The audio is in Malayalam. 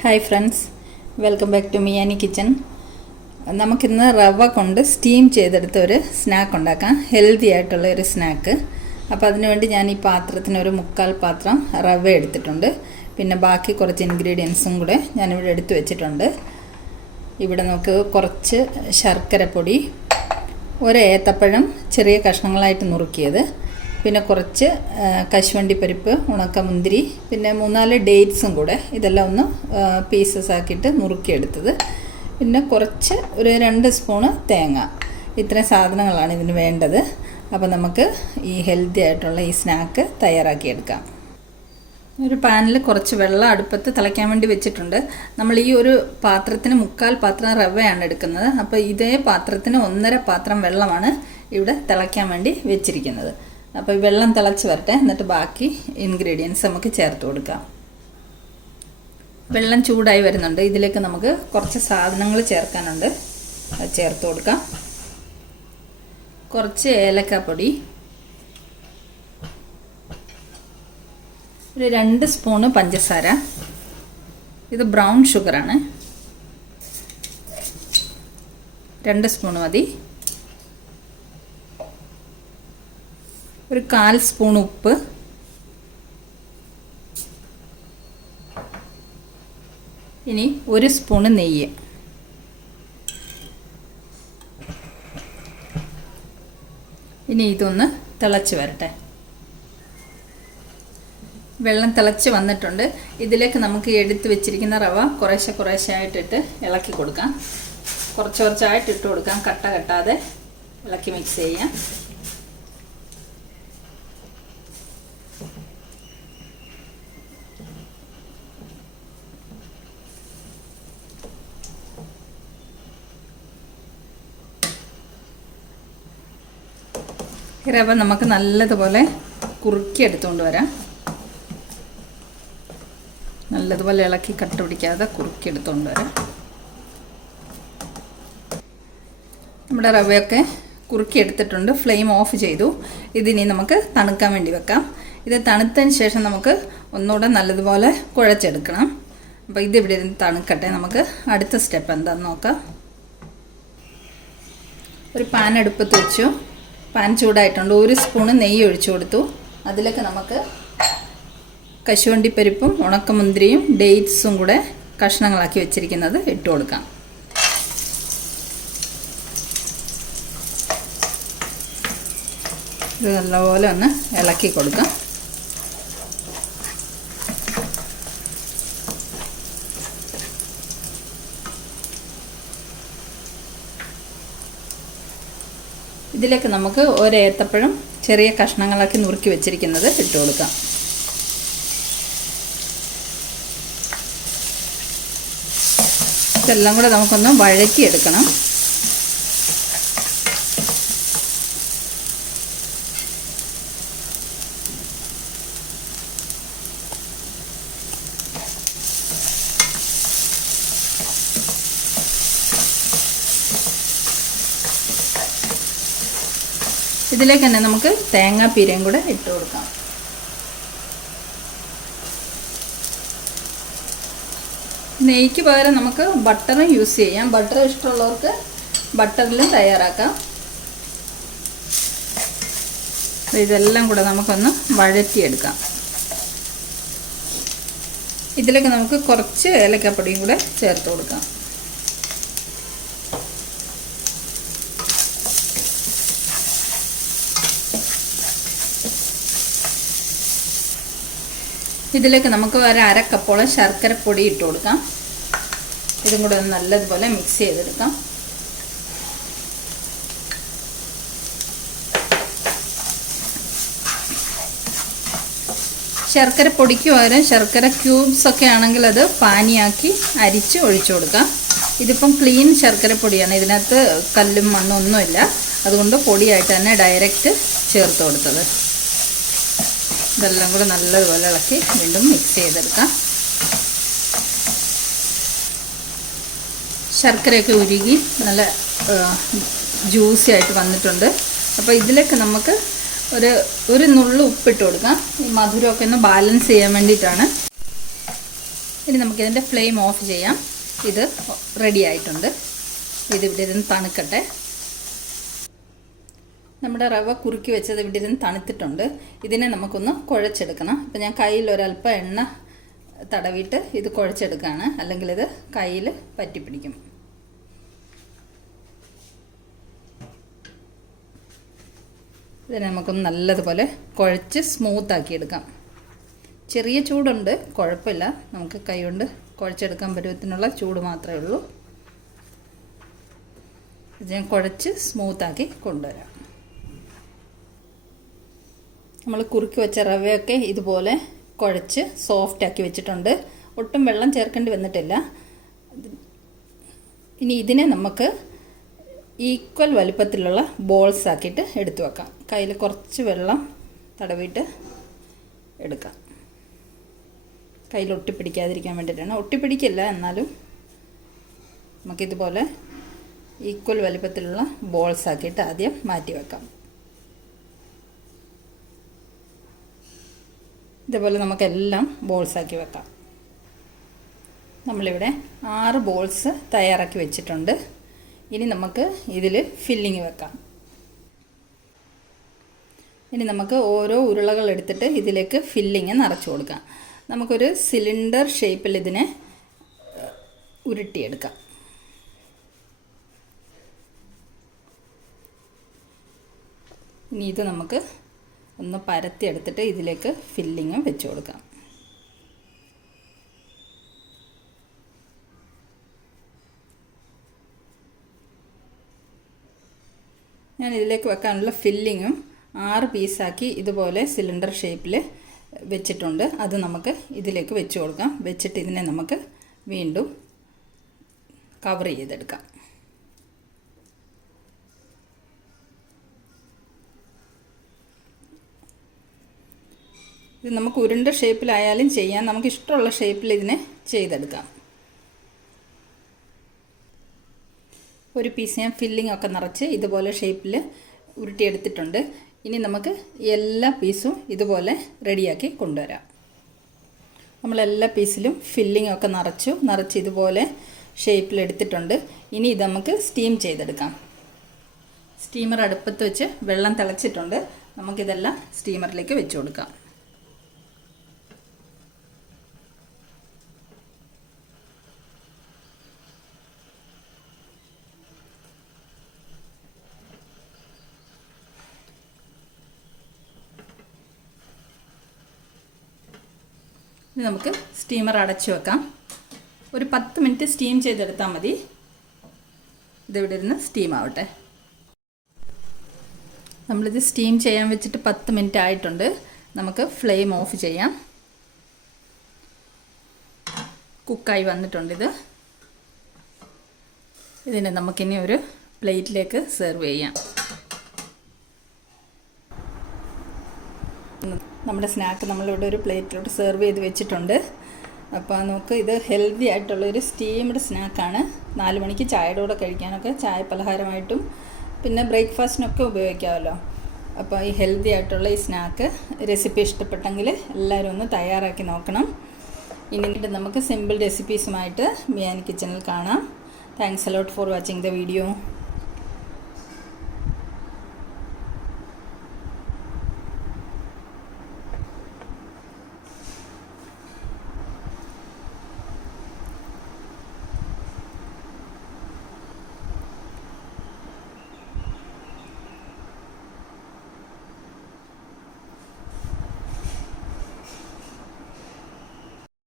Hi friends, welcome back to Miyani kitchen. നമുക്കിന്ന് റവ കൊണ്ട് സ്റ്റീം ചെയ്തെടുത്ത ഒരു സ്നാക്ക് ഉണ്ടാക്കാം, ഹെൽത്തി ആയിട്ടുള്ള ഒരു സ്നാക്ക്. അപ്പോൾ അതിനുവേണ്ടി ഞാൻ ഈ പാത്രത്തിന് ഒരു 3/4 പാത്രം റവ എടുത്തിട്ടുണ്ട്. പിന്നെ ബാക്കി കുറച്ച് ഇൻഗ്രീഡിയൻസും കൂടെ ഞാനിവിടെ എടുത്തു വെച്ചിട്ടുണ്ട്. ഇവിടെ നമുക്ക് കുറച്ച് ശർക്കരപ്പൊടി, ഒരു ഏത്തപ്പഴം ചെറിയ കഷ്ണങ്ങളായിട്ട് നുറുക്കിയത്, പിന്നെ കുറച്ച് കശുവണ്ടിപ്പരിപ്പ്, ഉണക്കമുന്തിരി, പിന്നെ 3-4 ഡേറ്റ്സും കൂടെ ഇതെല്ലാം ഒന്ന് പീസസ് ആക്കിയിട്ട് നുറുക്കിയെടുത്തത്, പിന്നെ കുറച്ച് ഒരു 2 സ്പൂണ് തേങ്ങ. ഇത്രയും സാധനങ്ങളാണ് ഇതിന് വേണ്ടത്. അപ്പോൾ നമുക്ക് ഈ ഹെൽത്തി ആയിട്ടുള്ള ഈ സ്നാക്ക് തയ്യാറാക്കിയെടുക്കാം. ഒരു പാനിൽ കുറച്ച് വെള്ളം അടുപ്പത്ത് തിളയ്ക്കാൻ വേണ്ടി വെച്ചിട്ടുണ്ട്. നമ്മൾ ഈ ഒരു പാത്രത്തിന് 3/4 പാത്രം റവയാണ് എടുക്കുന്നത്. അപ്പോൾ ഇതേ പാത്രത്തിന് 1.5 പാത്രം വെള്ളമാണ് ഇവിടെ തിളയ്ക്കാൻ വേണ്ടി വെച്ചിരിക്കുന്നത്. അപ്പോൾ ഈ വെള്ളം തിളച്ച് വരട്ടെ, എന്നിട്ട് ബാക്കി ഇൻഗ്രീഡിയൻസ് നമുക്ക് ചേർത്ത് കൊടുക്കാം. വെള്ളം ചൂടായി വരുന്നുണ്ട്. ഇതിലേക്ക് നമുക്ക് കുറച്ച് സാധനങ്ങൾ ചേർക്കാനുണ്ട്, അത് ചേർത്ത് കൊടുക്കാം. കുറച്ച് ഏലക്കാപ്പൊടി, ഒരു 2 സ്പൂണ് പഞ്ചസാര, ഇത് ബ്രൗൺ ഷുഗറാണ്, 2 സ്പൂൺ മതി. ഒരു 1/4 സ്പൂൺ ഉപ്പ്, ഇനി 1 സ്പൂണ് നെയ്യ്. ഇനി ഇതൊന്ന് തിളച്ച് വരട്ടെ. വെള്ളം തിളച്ച് വന്നിട്ടുണ്ട്. ഇതിലേക്ക് നമുക്ക് എടുത്ത് വെച്ചിരിക്കുന്ന റവ കുറേശ്ശെ ആയിട്ടിട്ട് ഇളക്കി കൊടുക്കാം. കുറച്ചായിട്ട് ഇട്ട് കൊടുക്കാം, കട്ട കെട്ടാതെ ഇളക്കി മിക്സ് ചെയ്യാം. റവ നമുക്ക് നല്ലതുപോലെ കുറുക്കി എടുത്തുകൊണ്ട് വരാം. നല്ലതുപോലെ ഇളക്കി കട്ട പിടിക്കാതെ കുറുക്കി എടുത്തുകൊണ്ട് വരാം. നമ്മുടെ റവയൊക്കെ കുറുക്കി എടുത്തിട്ടുണ്ട്. ഫ്ലെയിം ഓഫ് ചെയ്തു. ഇതിനി നമുക്ക് തണുക്കാൻ വേണ്ടി വെക്കാം. ഇത് തണുത്തതിന് ശേഷം നമുക്ക് ഒന്നുകൂടെ നല്ലതുപോലെ കുഴച്ചെടുക്കണം. അപ്പോൾ ഇതിവിടെ ഇരുന്ന് തണുക്കട്ടെ. നമുക്ക് അടുത്ത സ്റ്റെപ്പ് എന്താണെന്ന് നോക്കാം. ഒരു പാൻ അടുപ്പത്ത് വെച്ചു. പാൻ ചൂടായിട്ടുണ്ട്. 1 സ്പൂണ് നെയ്യ് ഒഴിച്ചു കൊടുത്തു. അതിലേക്ക് നമുക്ക് കശുവണ്ടിപ്പരിപ്പും ഉണക്കമുന്തിരിയും ഡേറ്റ്സും കൂടെ കഷ്ണങ്ങളാക്കി വെച്ചിരിക്കുന്നത് ഇട്ട് കൊടുക്കാം. ഇത് നല്ലപോലെ ഒന്ന് ഇളക്കി കൊടുക്കാം. ഇതിലേക്ക് നമുക്ക് ഒരു ഏത്തപ്പഴം ചെറിയ കഷ്ണങ്ങളാക്കി നുറുക്കി വെച്ചിരിക്കുന്നത് ഇട്ട് കൊടുക്കാം. ഇതെല്ലാം കൂടെ നമുക്കൊന്ന് വഴറ്റിയെടുക്കണം. ഇതിലേക്ക് തന്നെ നമുക്ക് തേങ്ങാപ്പീരയും കൂടെ ഇട്ട് കൊടുക്കാം. നെയ്ക്ക് പകരം നമുക്ക് ബട്ടറും യൂസ് ചെയ്യാം. ബട്ടർ ഇഷ്ടമുള്ളവർക്ക് ബട്ടറിലും തയ്യാറാക്കാം. ഇതെല്ലാം കൂടെ നമുക്കൊന്ന് വഴറ്റിയെടുക്കാം. ഇതിലേക്ക് നമുക്ക് കുറച്ച് ഏലക്കാപ്പൊടിയും കൂടെ ചേർത്ത് കൊടുക്കാം. ഇതിലേക്ക് നമുക്ക് ഒരു 1/2 കപ്പോളം ശർക്കരപ്പൊടി ഇട്ട് കൊടുക്കാം. ഇതും കൂടെ ഒന്ന് നല്ലതുപോലെ മിക്സ് ചെയ്തെടുക്കാം. ശർക്കരപ്പൊടിക്ക് പകരം ശർക്കര ക്യൂബ്സ് ഒക്കെ ആണെങ്കിൽ അത് പാനിയാക്കി അരിച്ച് ഒഴിച്ചു കൊടുക്കാം. ഇതിപ്പം ക്ലീൻ ശർക്കരപ്പൊടിയാണ്, ഇതിനകത്ത് കല്ലും മണ്ണും ഒന്നുമില്ല. അതുകൊണ്ട് പൊടിയായിട്ട് തന്നെ ഡയറക്റ്റ് ചേർത്ത് കൊടുത്തത്. ഇതെല്ലാം കൂടെ നല്ലതുപോലെ ഇളക്കി വീണ്ടും മിക്സ് ചെയ്തെടുക്കാം. ശർക്കരയൊക്കെ ഉരുകി നല്ല ജ്യൂസി ആയിട്ട് വന്നിട്ടുണ്ട്. അപ്പോൾ ഇതിലേക്ക് നമുക്ക് ഒരു നുള്ളു ഉപ്പിട്ട് കൊടുക്കാം. ഈ മധുരമൊക്കെ ഒന്ന് ബാലൻസ് ചെയ്യാൻ വേണ്ടിയിട്ടാണ്. ഇനി നമുക്കിതിൻ്റെ ഫ്ലെയിം ഓഫ് ചെയ്യാം. ഇത് റെഡി ആയിട്ടുണ്ട്. ഇതിവിടെ ഇരുന്ന് തണുക്കട്ടെ. നമ്മുടെ റവ കുറുക്കി വെച്ചത് ഇവിടെ ഇരുന്ന് തണുത്തിട്ടുണ്ട്. ഇതിനെ നമുക്കൊന്ന് കുഴച്ചെടുക്കണം. അപ്പോൾ ഞാൻ കയ്യിൽ ഒരല്പം എണ്ണ തടവിയിട്ട് ഇത് കുഴച്ചെടുക്കുകയാണ്, അല്ലെങ്കിൽ ഇത് കയ്യിൽ പറ്റിപ്പിടിക്കും. ഇതിനെ നമുക്കൊന്ന് നല്ലതുപോലെ കുഴച്ച് സ്മൂത്താക്കി എടുക്കാം. ചെറിയ ചൂടുണ്ട്, കുഴപ്പമില്ല. നമുക്ക് കൈ കൊണ്ട് കുഴച്ചെടുക്കാൻ പരുവത്തിനുള്ള ചൂട് മാത്രമേ ഉള്ളൂ. ഇത് ഞാൻ കുഴച്ച് സ്മൂത്താക്കി കൊണ്ടുവരാം. നമ്മൾ കുറുക്കി വെച്ച റവയൊക്കെ ഇതുപോലെ കുഴച്ച് സോഫ്റ്റാക്കി വെച്ചിട്ടുണ്ട്. ഒട്ടും വെള്ളം ചേർക്കേണ്ടി വന്നിട്ടില്ല. ഇനി ഇതിനെ നമുക്ക് ഈക്വൽ വലുപ്പത്തിലുള്ള ബോൾസ് ആക്കിയിട്ട് എടുത്തു വെക്കാം. കയ്യിൽ കുറച്ച് വെള്ളം തടവിയിട്ട് എടുക്കാം. കയ്യിൽ ഒട്ടിപ്പിടിക്കാതിരിക്കാൻ വേണ്ടിയിട്ടാണ്. ഒട്ടിപ്പിടിക്കില്ല, എന്നാലും നമുക്കിതുപോലെ ഈക്വൽ വലുപ്പത്തിലുള്ള ബോൾസ് ആക്കിയിട്ട് ആദ്യം മാറ്റി വെക്കാം. ഇതുപോലെ നമുക്കെല്ലാം ബോൾസാക്കി വെക്കാം. നമ്മളിവിടെ 6 ബോൾസ് തയ്യാറാക്കി വെച്ചിട്ടുണ്ട്. ഇനി നമുക്ക് ഇതിൽ ഫില്ലിങ് വെക്കാം. ഇനി നമുക്ക് ഓരോ ഉരുളകൾ എടുത്തിട്ട് ഇതിലേക്ക് ഫില്ലിങ് നിറച്ചു കൊടുക്കാം. നമുക്കൊരു സിലിണ്ടർ ഷേപ്പിൽ ഇതിനെ ഉരുട്ടിയെടുക്കാം. ഇനി ഇത് നമുക്ക് ഒന്ന് പരത്തിയെടുത്തിട്ട് ഇതിലേക്ക് ഫില്ലിങ് വെച്ച് കൊടുക്കാം. ഞാൻ ഇതിലേക്ക് വെക്കാനുള്ള ഫില്ലിങ്ങും 6 പീസാക്കി ഇതുപോലെ സിലിണ്ടർ ഷേപ്പിൽ വെച്ചിട്ടുണ്ട്. അത് നമുക്ക് ഇതിലേക്ക് വെച്ച് കൊടുക്കാം. വെച്ചിട്ട് ഇതിനെ നമുക്ക് വീണ്ടും കവർ ചെയ്തെടുക്കാം. ഇത് നമുക്ക് ഉരുണ്ട ഷേപ്പിലായാലും ചെയ്യാം. നമുക്ക് ഇഷ്ടമുള്ള ഷേപ്പിൽ ഇതിനെ ചെയ്തെടുക്കാം. ഒരു പീസ് ഞാൻ ഫില്ലിംഗ് ഒക്കെ നിറച്ച് ഇതുപോലെ ഷേപ്പിൽ ഉരുട്ടിയെടുത്തിട്ടുണ്ട്. ഇനി നമുക്ക് എല്ലാ പീസും ഇതുപോലെ റെഡിയാക്കി കൊണ്ടുവരാം. നമ്മളെല്ലാ പീസിലും ഫില്ലിംഗ് ഒക്കെ നിറച്ച് ഇതുപോലെ ഷേപ്പിലെടുത്തിട്ടുണ്ട്. ഇനി ഇത് നമുക്ക് സ്റ്റീം ചെയ്തെടുക്കാം. സ്റ്റീമർ അടുപ്പത്ത് വെച്ച് വെള്ളം തിളച്ചിട്ടുണ്ട്. നമുക്കിതെല്ലാം സ്റ്റീമറിലേക്ക് വെച്ച് കൊടുക്കാം. ഇനി നമുക്ക് സ്റ്റീമർ അടച്ചു വെക്കാം. ഒരു 10 മിനിറ്റ് സ്റ്റീം ചെയ്തെടുത്താൽ മതി. ഇതിവിടെ ഇരുന്ന് സ്റ്റീം ആവട്ടെ. നമ്മളിത് സ്റ്റീം ചെയ്യാൻ വെച്ചിട്ട് 10 മിനിറ്റ് ആയിട്ടുണ്ട്. നമുക്ക് ഫ്ലെയിം ഓഫ് ചെയ്യാം. കുക്കായി വന്നിട്ടുണ്ട്. ഇതിനെ നമുക്കിനി ഒരു പ്ലേറ്റിലേക്ക് സെർവ് ചെയ്യാം. നമ്മുടെ സ്നാക്ക് നമ്മളിവിടെ ഒരു പ്ലേറ്റിലോട്ട് സെർവ് ചെയ്ത് വെച്ചിട്ടുണ്ട്. അപ്പോൾ നമുക്ക് ഇത് ഹെൽത്തി ആയിട്ടുള്ളൊരു സ്റ്റീംഡ് സ്നാക്കാണ്. 4 മണിക്ക് ചായയുടെ കൂടെ കഴിക്കാനൊക്കെ, ചായ പലഹാരമായിട്ടും പിന്നെ ബ്രേക്ക്ഫാസ്റ്റിനൊക്കെ ഉപയോഗിക്കാമല്ലോ. അപ്പോൾ ഈ ഹെൽത്തി ആയിട്ടുള്ള ഈ സ്നാക്ക് റെസിപ്പി ഇഷ്ടപ്പെട്ടെങ്കിൽ എല്ലാവരും ഒന്ന് തയ്യാറാക്കി നോക്കണം. ഇനി നമുക്ക് സിമ്പിൾ റെസിപ്പീസുമായിട്ട് മിയാനി കിച്ചണിൽ കാണാം. Thanks a lot for watching the video.